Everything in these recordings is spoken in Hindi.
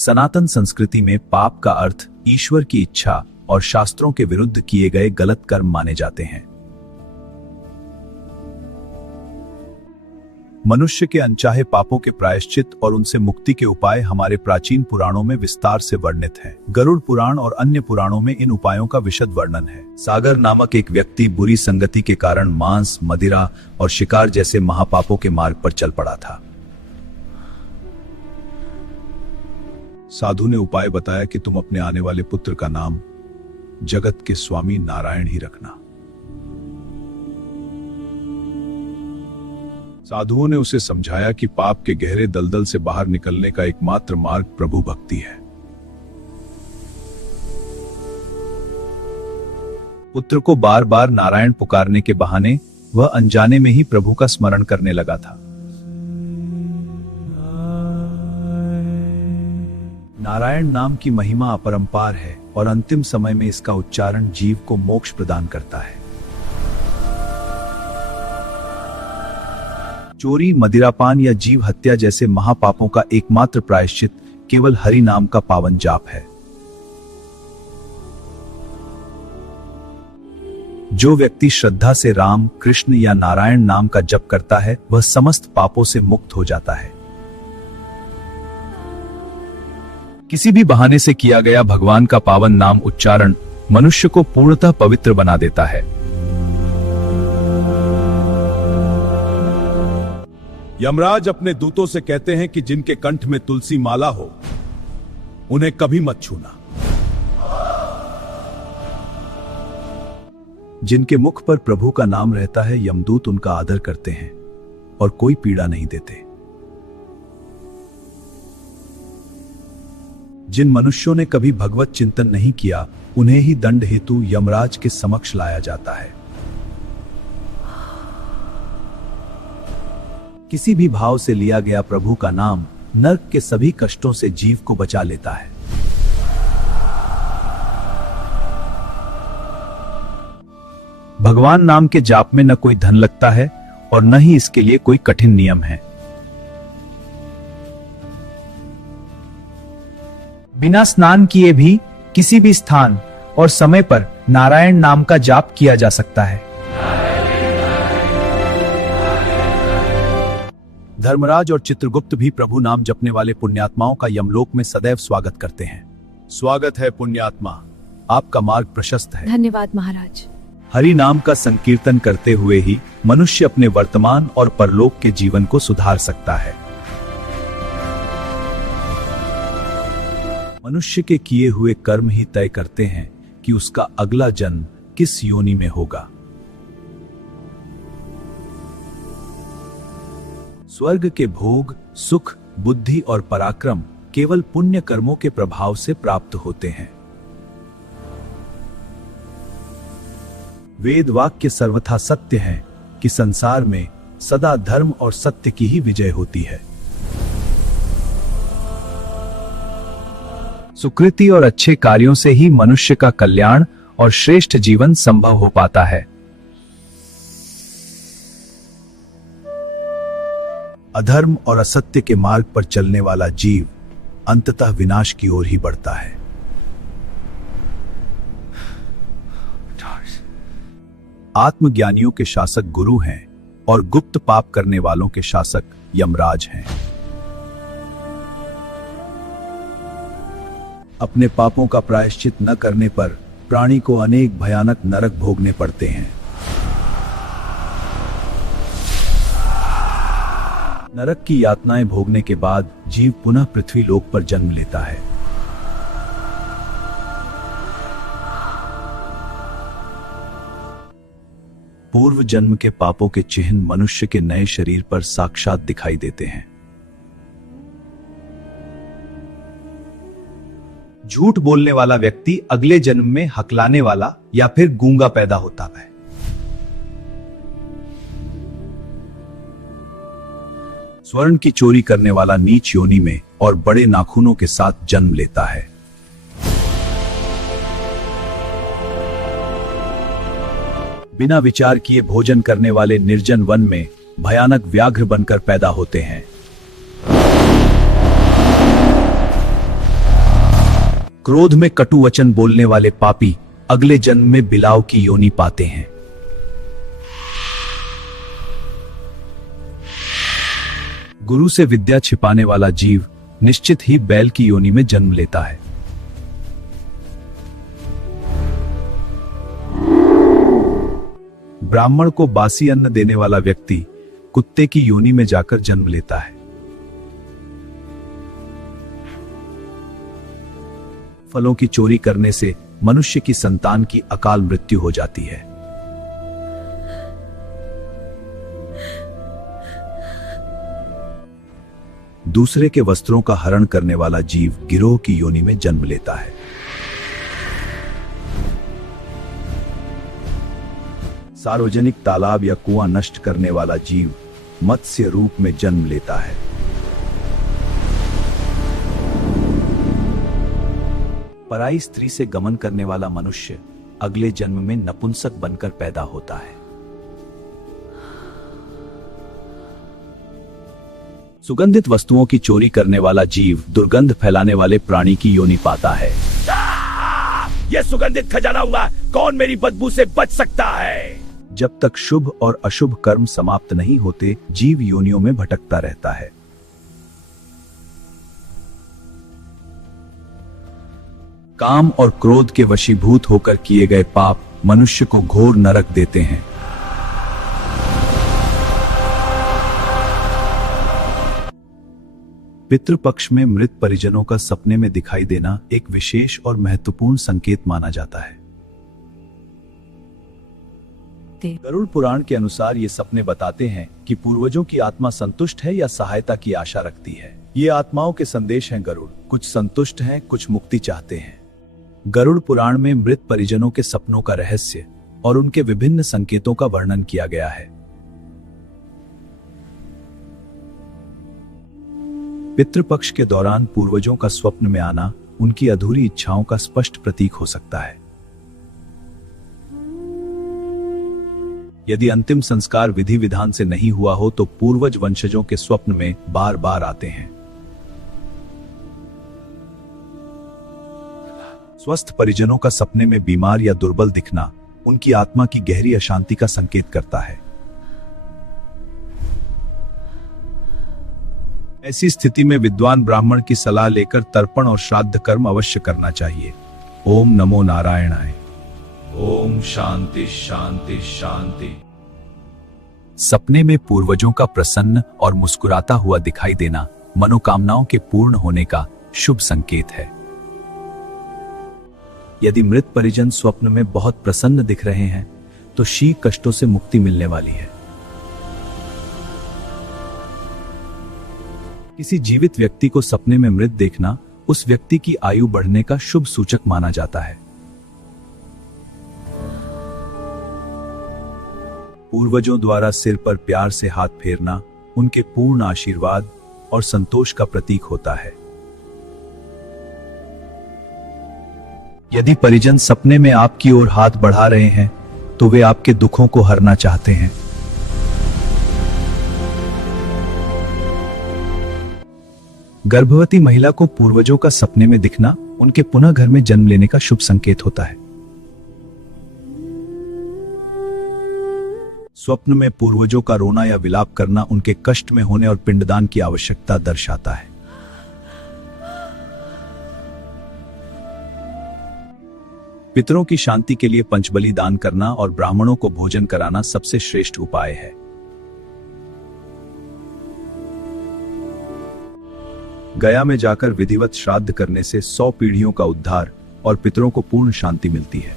सनातन संस्कृति में पाप का अर्थ ईश्वर की इच्छा और शास्त्रों के विरुद्ध किए गए गलत कर्म माने जाते हैं। मनुष्य के अनचाहे पापों के प्रायश्चित और उनसे मुक्ति के उपाय हमारे प्राचीन पुराणों में विस्तार से वर्णित हैं। गरुड़ पुराण और अन्य पुराणों में इन उपायों का विशद वर्णन है। सागर नामक एक व्यक्ति बुरी संगति के कारण मांस, मदिरा और शिकार जैसे महापापों के मार्ग पर चल पड़ा था। साधु ने उपाय बताया कि तुम अपने आने वाले पुत्र का नाम जगत के स्वामी नारायण ही रखना। साधुओं ने उसे समझाया कि पाप के गहरे दलदल से बाहर निकलने का एकमात्र मार्ग प्रभु भक्ति है। पुत्र को बार बार नारायण पुकारने के बहाने वह अनजाने में ही प्रभु का स्मरण करने लगा था। नारायण नाम की महिमा अपरंपार है और अंतिम समय में इसका उच्चारण जीव को मोक्ष प्रदान करता है। चोरी, मदिरापान या जीव हत्या जैसे महापापों का एकमात्र प्रायश्चित केवल हरि नाम का पावन जाप है। जो व्यक्ति श्रद्धा से राम, कृष्ण या नारायण नाम का जप करता है वह समस्त पापों से मुक्त हो जाता है। किसी भी बहाने से किया गया भगवान का पावन नाम उच्चारण मनुष्य को पूर्णतः पवित्र बना देता है। यमराज अपने दूतों से कहते हैं कि जिनके कंठ में तुलसी माला हो उन्हें कभी मत छूना। जिनके मुख पर प्रभु का नाम रहता है यमदूत उनका आदर करते हैं और कोई पीड़ा नहीं देते। जिन मनुष्यों ने कभी भगवत चिंतन नहीं किया उन्हें ही दंड हेतु यमराज के समक्ष लाया जाता है। किसी भी भाव से लिया गया प्रभु का नाम नरक के सभी कष्टों से जीव को बचा लेता है। भगवान नाम के जाप में न कोई धन लगता है और न ही इसके लिए कोई कठिन नियम है। बिना स्नान किए भी किसी भी स्थान और समय पर नारायण नाम का जाप किया जा सकता है। धर्मराज और चित्रगुप्त भी प्रभु नाम जपने वाले पुण्यात्माओं का यमलोक में सदैव स्वागत करते हैं। स्वागत है पुण्यात्मा, आपका मार्ग प्रशस्त है। धन्यवाद महाराज। हरि नाम का संकीर्तन करते हुए ही मनुष्य अपने वर्तमान और परलोक के जीवन को सुधार सकता है। मनुष्य के किए हुए कर्म ही तय करते हैं कि उसका अगला जन्म किस योनि में होगा। स्वर्ग के भोग, सुख, बुद्धि और पराक्रम केवल पुण्य कर्मों के प्रभाव से प्राप्त होते हैं। वेद वाक्य सर्वथा सत्य है कि संसार में सदा धर्म और सत्य की ही विजय होती है। सुकृति और अच्छे कार्यों से ही मनुष्य का कल्याण और श्रेष्ठ जीवन संभव हो पाता है। अधर्म और असत्य के मार्ग पर चलने वाला जीव अंततः विनाश की ओर ही बढ़ता है। आत्मज्ञानियों के शासक गुरु हैं और गुप्त पाप करने वालों के शासक यमराज हैं। अपने पापों का प्रायश्चित न करने पर प्राणी को अनेक भयानक नरक भोगने पड़ते हैं। नरक की यातनाएं भोगने के बाद जीव पुनः पृथ्वी लोक पर जन्म लेता है। पूर्व जन्म के पापों के चिन्ह मनुष्य के नए शरीर पर साक्षात दिखाई देते हैं। झूठ बोलने वाला व्यक्ति अगले जन्म में हकलाने वाला या फिर गूंगा पैदा होता है। स्वर्ण की चोरी करने वाला नीच योनि में और बड़े नाखूनों के साथ जन्म लेता है। बिना विचार किए भोजन करने वाले निर्जन वन में भयानक व्याघ्र बनकर पैदा होते हैं। क्रोध में कटु वचन बोलने वाले पापी अगले जन्म में बिलाव की योनि पाते हैं। गुरु से विद्या छिपाने वाला जीव निश्चित ही बैल की योनि में जन्म लेता है। ब्राह्मण को बासी अन्न देने वाला व्यक्ति कुत्ते की योनि में जाकर जन्म लेता है। फलों की चोरी करने से मनुष्य की संतान की अकाल मृत्यु हो जाती है। दूसरे के वस्त्रों का हरण करने वाला जीव गिरोह की योनि में जन्म लेता है। सार्वजनिक तालाब या कुआं नष्ट करने वाला जीव मत्स्य रूप में जन्म लेता है। पराई स्त्री से गमन करने वाला मनुष्य अगले जन्म में नपुंसक बनकर पैदा होता है। सुगंधित वस्तुओं की चोरी करने वाला जीव दुर्गंध फैलाने वाले प्राणी की योनि पाता है। ये सुगंधित खजाना हुआ, कौन मेरी बदबू से बच सकता है? जब तक शुभ और अशुभ कर्म समाप्त नहीं होते, जीव योनियों में भटकता रहता है। काम और क्रोध के वशीभूत होकर किए गए पाप मनुष्य को घोर नरक देते हैं। पितृपक्ष में मृत परिजनों का सपने में दिखाई देना एक विशेष और महत्वपूर्ण संकेत माना जाता है। गरुड़ पुराण के अनुसार ये सपने बताते हैं कि पूर्वजों की आत्मा संतुष्ट है या सहायता की आशा रखती है। ये आत्माओं के संदेश हैं। गरुड़ कुछ संतुष्ट हैं, कुछ मुक्ति चाहते हैं। गरुड़ पुराण में मृत परिजनों के सपनों का रहस्य और उनके विभिन्न संकेतों का वर्णन किया गया है। पितृपक्ष के दौरान पूर्वजों का स्वप्न में आना उनकी अधूरी इच्छाओं का स्पष्ट प्रतीक हो सकता है। यदि अंतिम संस्कार विधि विधान से नहीं हुआ हो तो पूर्वज वंशजों के स्वप्न में बार बार आते हैं। स्वस्थ परिजनों का सपने में बीमार या दुर्बल दिखना उनकी आत्मा की गहरी अशांति का संकेत करता है। ऐसी स्थिति में विद्वान ब्राह्मण की सलाह लेकर तर्पण और श्राद्ध कर्म अवश्य करना चाहिए। ओम नमो नारायणाय। ओम शांति शांति शांति। सपने में पूर्वजों का प्रसन्न और मुस्कुराता हुआ दिखाई देना मनोकामनाओं के पूर्ण होने का शुभ संकेत है। यदि मृत परिजन स्वप्न में बहुत प्रसन्न दिख रहे हैं तो शीघ्र कष्टों से मुक्ति मिलने वाली है। किसी जीवित व्यक्ति को सपने में मृत देखना उस व्यक्ति की आयु बढ़ने का शुभ सूचक माना जाता है। पूर्वजों द्वारा सिर पर प्यार से हाथ फेरना उनके पूर्ण आशीर्वाद और संतोष का प्रतीक होता है। यदि परिजन सपने में आपकी ओर हाथ बढ़ा रहे हैं तो वे आपके दुखों को हरना चाहते हैं। गर्भवती महिला को पूर्वजों का सपने में दिखना उनके पुनः घर में जन्म लेने का शुभ संकेत होता है। स्वप्न में पूर्वजों का रोना या विलाप करना उनके कष्ट में होने और पिंडदान की आवश्यकता दर्शाता है। पितरों की शांति के लिए पंचबली दान करना और ब्राह्मणों को भोजन कराना सबसे श्रेष्ठ उपाय है। गया में जाकर विधिवत श्राद्ध करने से 100 पीढ़ियों का उद्धार और पितरों को पूर्ण शांति मिलती है।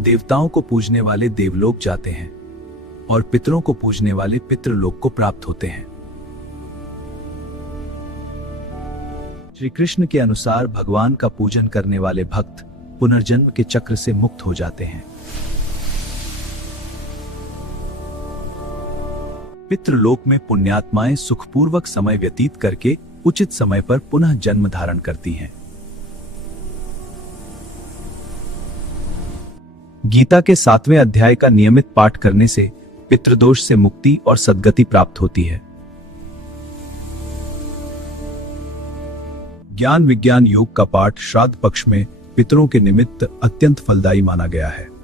देवताओं को पूजने वाले देवलोक जाते हैं और पितरों को पूजने वाले पितृलोक को प्राप्त होते हैं। श्री कृष्ण के अनुसार भगवान का पूजन करने वाले भक्त पुनर्जन्म के चक्र से मुक्त हो जाते हैं। पितृलोक में पुण्यात्माएं सुखपूर्वक समय व्यतीत करके उचित समय पर पुनः जन्म धारण करती हैं। गीता के 7वें अध्याय का नियमित पाठ करने से पितृदोष से मुक्ति और सद्गति प्राप्त होती है। ज्ञान विज्ञान योग का पाठ श्राद्ध पक्ष में पितरों के निमित्त अत्यंत फलदायी माना गया है।